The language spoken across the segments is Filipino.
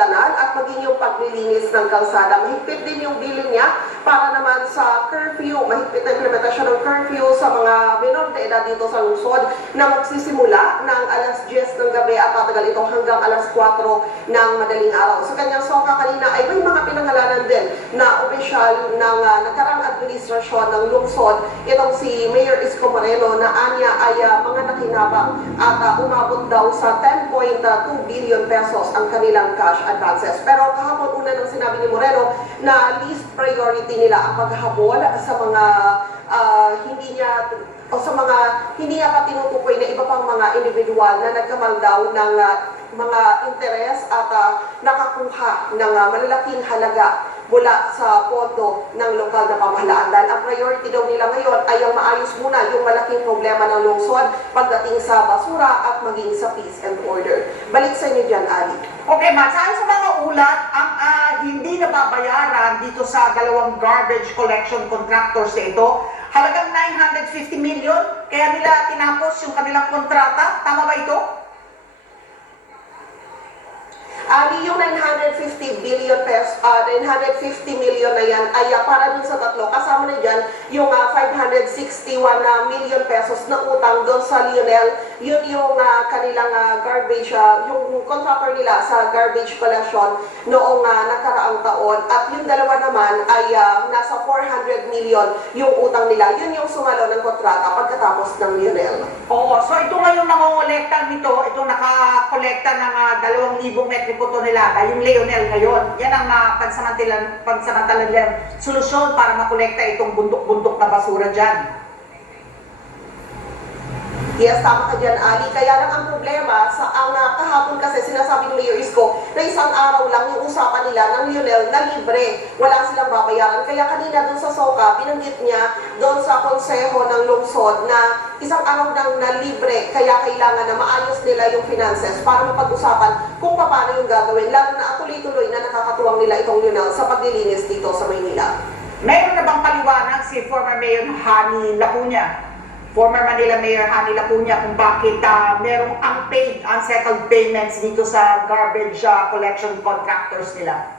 kanal at maging yung paglilinis ng kalsada. Mahigpit din yung bilin niya para naman sa curfew, mahigpit na implementasyon ng curfew sa mga minor de edad dito sa lungsod na magsisimula ng alas 10 ng gabi at tatagal ito hanggang alas 4 ng madaling araw. Sa kanyang soka kanina ay may mga pinangalanan din na opisyal ng nakarang administrasyon ng lungsod. Itong si Mayor Isko Moreno na anya ay mga nakinabang at umabot daw sa 10.2 billion pesos ang kanilang cash advances. Pero kahapon una nang sinabi ni Moreno na least priority nila ang paghahabol sa mga hindi niya pa tinutukoy na iba pang mga individual na nagkamal daw ng mga interes at nakakuha ng malalaking halaga mula sa pondo ng lokal na pamahalaan. Dahil ang priority daw nila ngayon ay ang maayos muna yung malaking problema ng lungsod pagdating sa basura at maging sa peace and order. Balik sa inyo dyan, Ali. Okay, Matt, saan sa mga ulat ang hindi nababayaran dito sa dalawang garbage collection contractors na ito? Halagang 950 million, kaya nila tinapos yung kanilang kontrata. Tama ba ito? Ali, yung 950 billion pesos, 950 million na yan ay para dun sa tatlo. Kasama na dyan yung 561 million pesos na utang doon sa Lionel. Yun yung kanilang garbage, yung contractor nila sa garbage collection noong nakaraang taon. At yung dalawa naman ay nasa 400 million yung utang nila. Yun yung sumalo ng kontrata pagkatapos ng Lionel. Oo, so ito ngayon nangongolekta nito, itong nakakolekta ng 2,000 metric tonelada, yung Lionel ngayon. Yan ang pansamantalang solusyon para makolekta itong bundok-bundok na basura dyan. Yes, tama ka dyan, Ali. Kaya lang ang problema, ang kahapon kasi sinasabi ni Mayor Isko na isang araw lang yung usapan nila ng Lionel na libre. Wala silang babayaran. Kaya kanina doon sa SOCA, binanggit niya doon sa konseho ng lungsod na isang araw lang na libre. Kaya kailangan na maayos nila yung finances para mapag-usapan kung paano yung gagawin. Lalo na tuloy-tuloy na nakakatuwang nila itong Lionel sa paglilinis dito sa Maynila. Mayroon na bang paliwanag si former Mayor Hani Lacuna? Former Manila Mayor Hani Lacuna kung bakit merong unpaid, unsettled payments dito sa garbage collection contractors nila.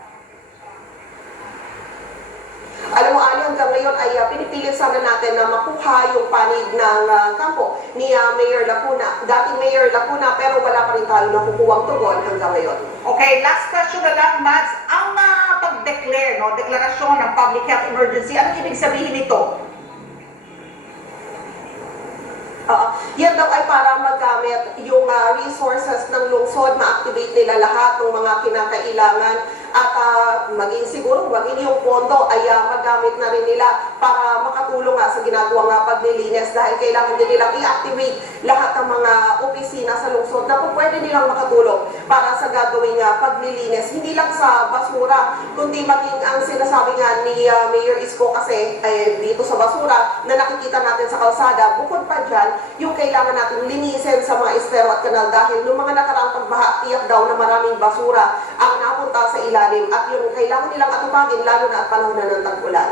Alam mo, Ali, hanggang ngayon ay pinipilit sana natin na makuha yung panig ng kampo ni Mayor Lacuna, dating Mayor Lacuna, pero wala pa rin tayo nakukuhang tugon hanggang ngayon. Okay, last question na lang, Mads. Ang pag-declare, deklarasyon ng public health emergency, ano ibig sabihin nito? Yan daw ay para magamit yung resources ng lungsod, ma-activate nila lahat ng mga kinakailangan at maging siguro, maging yung pondo ay magamit na rin nila para makatulong sa ginagawang paglilinis dahil kailangan din nilang i-activate lahat ng mga opisina sa lungsod na kung pwede nilang makatulong para sa gagawing paglilinis. Hindi lang sa basura, kundi maging ang sinasabi nga ni Mayor Isko kasi dito sa basura na nakikita natin sa kalsada, bukod pa dyan, yung kailangan natin linisin sa mga estero at kanal dahil nung mga nakaraang pagbaha, tiyak daw na maraming basura ang napunta sa ilalim at yung kailangan nilang atupagin lalo na at panahon na ng tag-ulan.